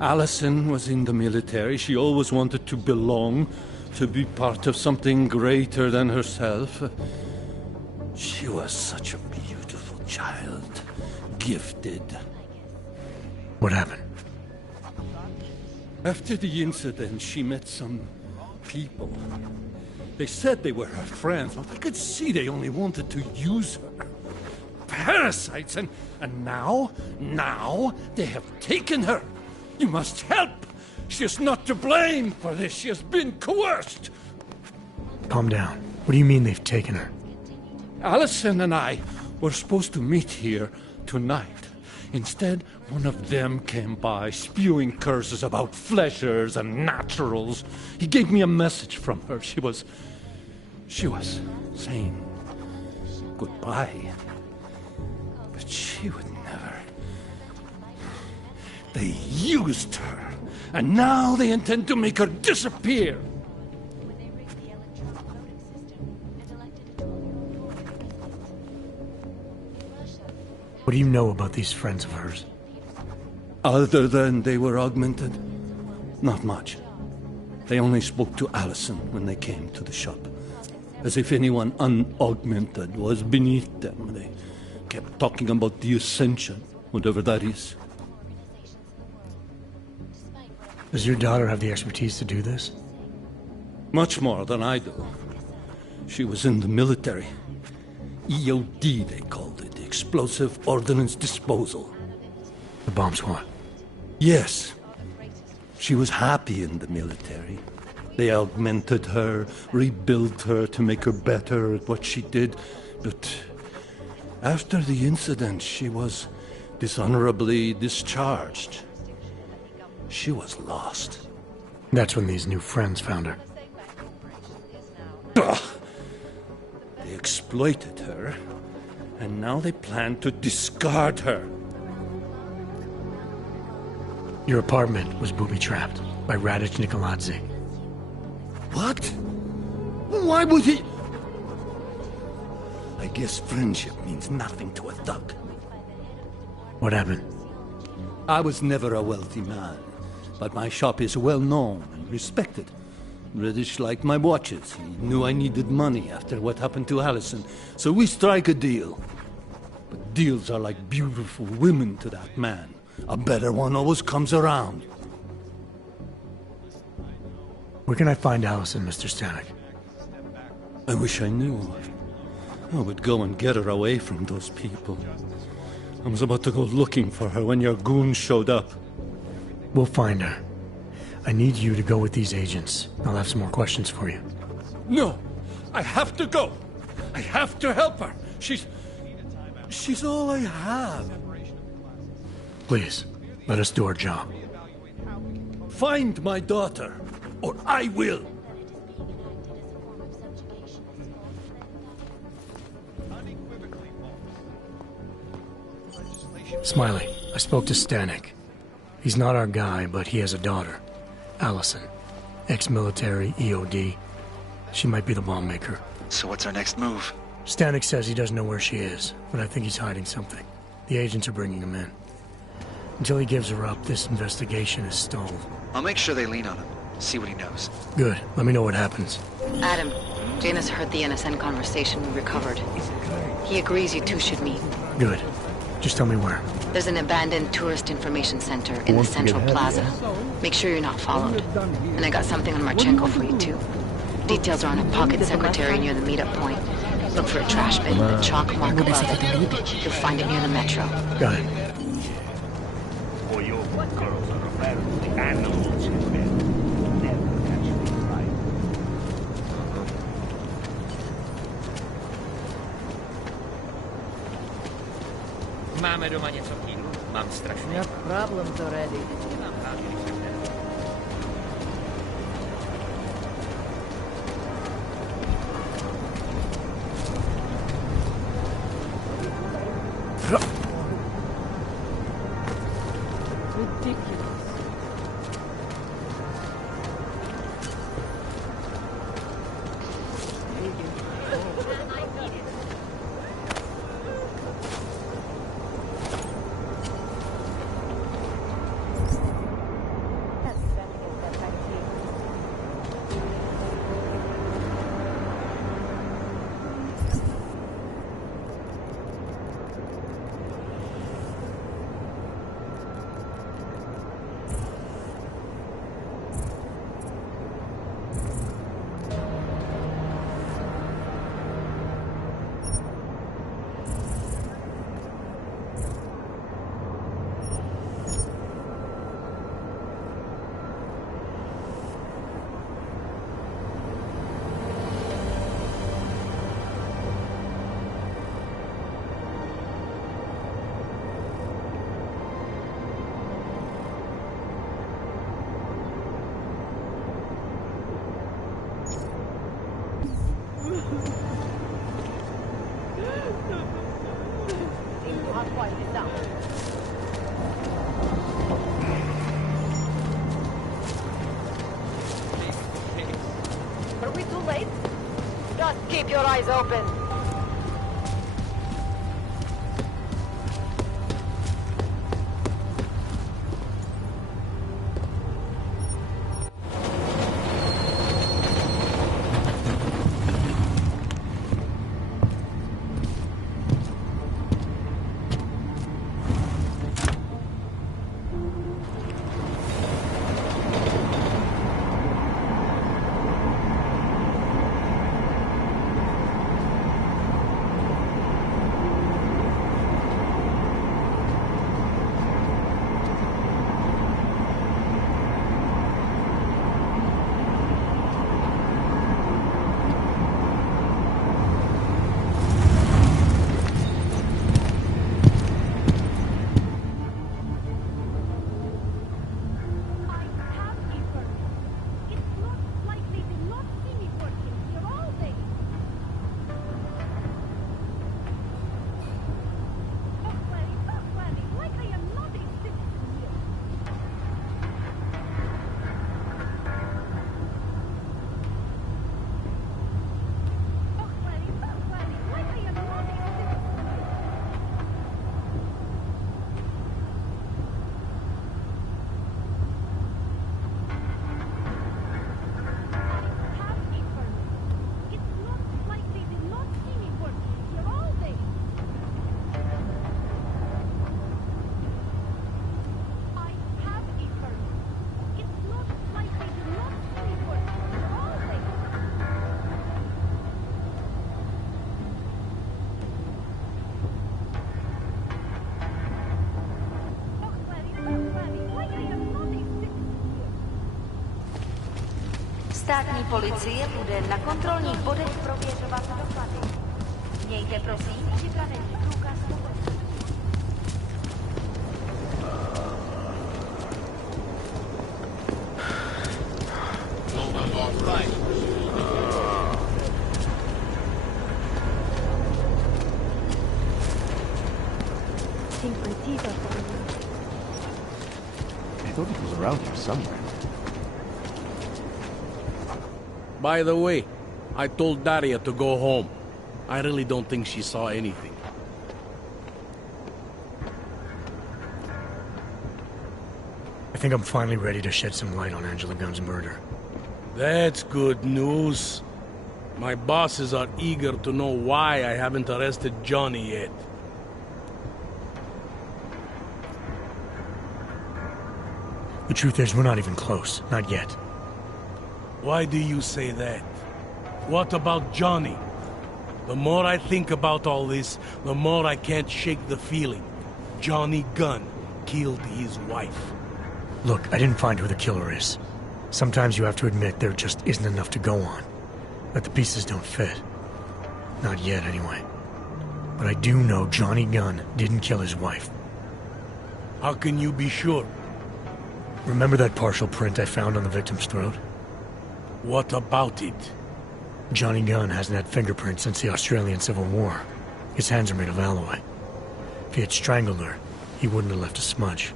Allison was in the military. She always wanted to belong, to be part of something greater than herself. She was such a beautiful child. Gifted. What happened? After the incident, she met some people. They said they were her friends, but I could see they only wanted to use her. Parasites, and now they have taken her. You must help. She is not to blame for this. She has been coerced. Calm down. What do you mean they've taken her? Allison and I were supposed to meet here tonight. Instead, one of them came by, spewing curses about fleshers and naturals. He gave me a message from her. She was saying goodbye. But she would never. They used her, and now they intend to make her disappear. What do you know about these friends of hers? Other than they were augmented? Not much. They only spoke to Allison when they came to the shop. As if anyone unaugmented was beneath them. They kept talking about the Ascension, whatever that is. Does your daughter have the expertise to do this? Much more than I do. She was in the military. EOD, they called it. Explosive Ordnance Disposal. The bomb squad? Yes. She was happy in the military. They augmented her, rebuilt her to make her better at what she did. But after the incident, she was dishonorably discharged. She was lost. That's when these new friends found her. Ugh. They exploited her, and now they plan to discard her. Your apartment was booby-trapped by Radic Nikoladze. What? Why would he? I guess friendship means nothing to a thug. What happened? I was never a wealthy man, but my shop is well known and respected. Reddish liked my watches. He knew I needed money after what happened to Allison, so we strike a deal. But deals are like beautiful women to that man. A better one always comes around. Where can I find Allison, Mr. Stanek? I wish I knew. I would go and get her away from those people. I was about to go looking for her when your goons showed up. We'll find her. I need you to go with these agents. I'll have some more questions for you. No! I have to go! I have to help her! She's all I have. Please, let us do our job. Find my daughter, or I will! Smiley, I spoke to Stanek. He's not our guy, but he has a daughter, Allison. Ex-military, EOD. She might be the bomb maker. So what's our next move? Stanek says he doesn't know where she is, but I think he's hiding something. The agents are bringing him in. Until he gives her up, this investigation is stalled. I'll make sure they lean on him. See what he knows. Good. Let me know what happens. Adam, Janus heard the NSN conversation we recovered. He agrees you two should meet. Good. Just tell me where. There's an abandoned tourist information center in the central plaza. Make sure you're not followed. And I got something on Marchenko for you too. Details are on a pocket secretary near the meetup point. Look for a trash bin with a chalk mark above it. You'll find it near the metro. Got it. For your girls are apparently animals in bed. Never actually right. Máme doma něco k jídlu? Mám strašně. No problems already. Ridiculous. Are we too late? Just keep your eyes open. Státní policie bude na kontrolních bodech prověřovat doklady. Mějte prosím připravený průkaz povozu. I thought it was around here somewhere. By the way, I told Daria to go home. I really don't think she saw anything. I think I'm finally ready to shed some light on Angela Gunn's murder. That's good news. My bosses are eager to know why I haven't arrested Johnny yet. The truth is, we're not even close. Not yet. Why do you say that? What about Johnny? The more I think about all this, the more I can't shake the feeling. Johnny Gunn killed his wife. Look, I didn't find who the killer is. Sometimes you have to admit there just isn't enough to go on. That the pieces don't fit. Not yet, anyway. But I do know Johnny Gunn didn't kill his wife. How can you be sure? Remember that partial print I found on the victim's throat? What about it? Johnny Gunn hasn't had fingerprints since the Australian Civil War. His hands are made of alloy. If he had strangled her, he wouldn't have left a smudge.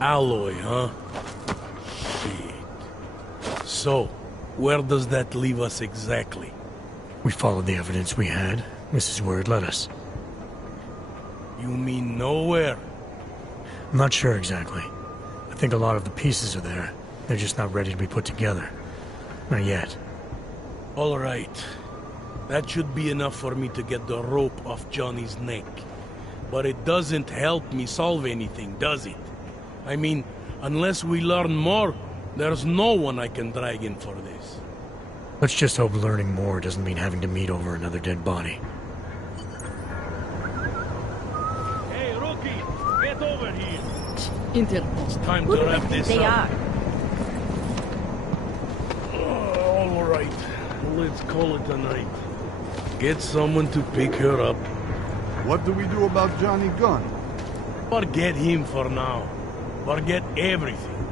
Alloy, huh? Shit. So, where does that leave us exactly? We followed the evidence we had. This is where it led us. You mean nowhere? I'm not sure exactly. I think a lot of the pieces are there. They're just not ready to be put together. Not yet. All right. That should be enough for me to get the rope off Johnny's neck. But it doesn't help me solve anything, does it? I mean, unless we learn more, there's no one I can drag in for this. Let's just hope learning more doesn't mean having to meet over another dead body. Hey, rookie! Get over here! Interpol. It's time to wrap this They up. are. All right. Let's call it a night. Get someone to pick her up. What do we do about Johnny Gunn? Forget him for now. Forget everything.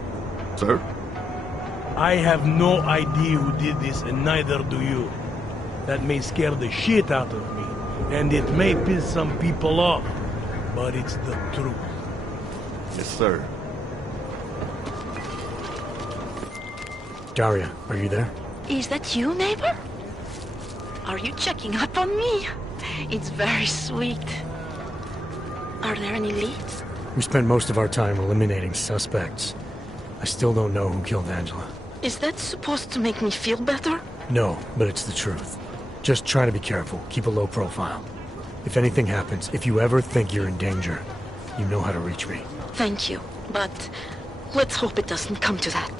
Sir? I have no idea who did this, and neither do you. That may scare the shit out of me, and it may piss some people off, but it's the truth. Yes, sir. Daria, are you there? Is that you, neighbor? Are you checking up on me? It's very sweet. Are there any leads? We spent most of our time eliminating suspects. I still don't know who killed Angela. Is that supposed to make me feel better? No, but it's the truth. Just try to be careful. Keep a low profile. If anything happens, if you ever think you're in danger, you know how to reach me. Thank you, but let's hope it doesn't come to that.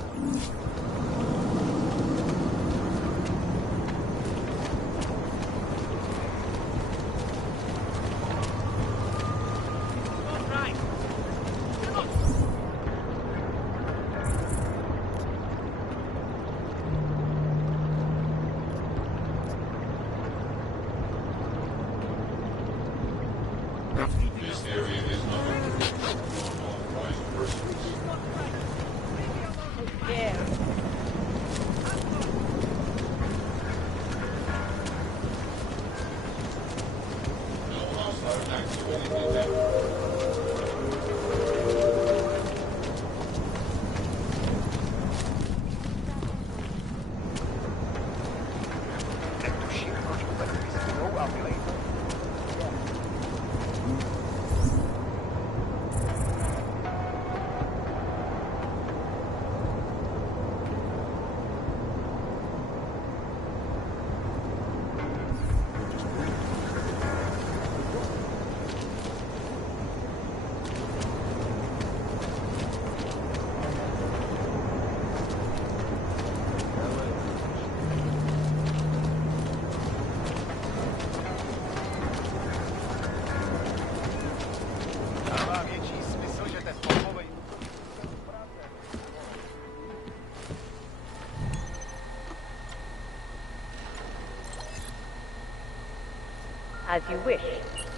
As you wish.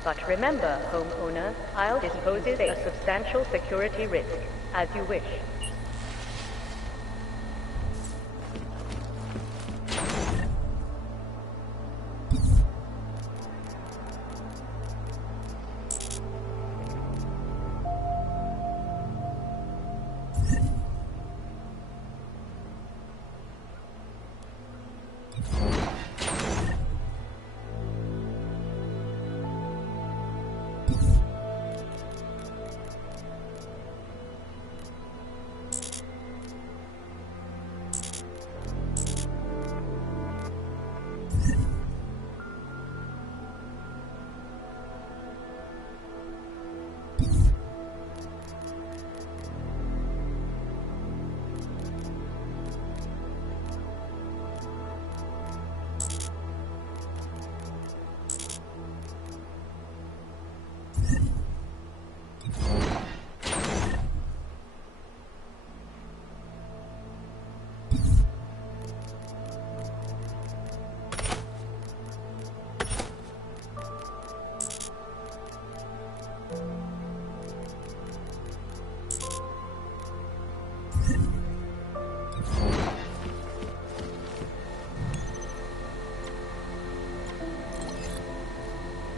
But remember, homeowner, Isle poses a substantial security risk. As you wish.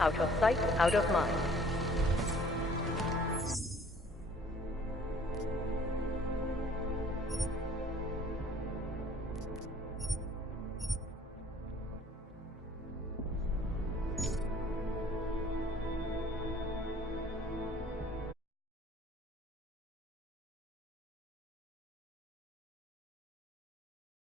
Out of sight, out of mind.